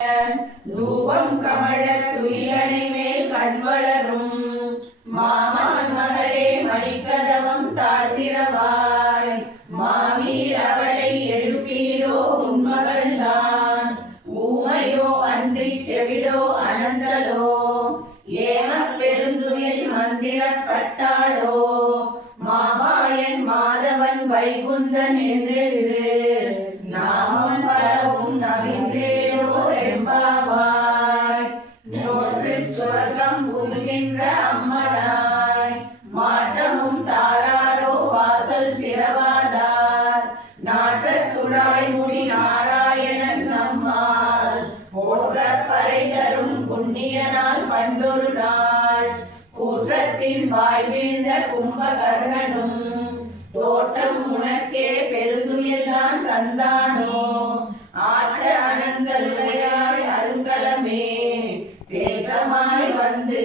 தூபம் கமழ துயிலனை மேல் கண்வளரும் மாமன் மகளே மணிக்கதவம் தாழ்த்திரவாய் மாமீர் அவளை எழுப்பீரோ உன்மகள் தான் ஊமையோ அன்றி செவிடோ அனந்தலோ ஏம பெருந்துயில் மந்திரப்பட்டாளோ மாமாயன் மாதவன் வைகுந்தன் என்றென்று நாமம் பலவும் நவின்றேரோ எம்பாவாய் நோற்று சுவர்க்கம் புகுகின்ற அம்மனாய் மாற்றமும் தாராரோ வாசல் திறவாதார் நாற்றத்துடாய் முடி நாராயணன் நம்மால் போற்ற பறை தரும் புண்ணியனால் பண்டொரு நாள் கூற்றத்தின் வாய் வீழ்ந்த கும்பகர்ணனும் தோற்றம் உனக்கே பெருந்துயில் தான் தந்தானோ ஆற்ற அனந்தல் விளையாய் அருங்கலமே தேற்றமாய் வந்து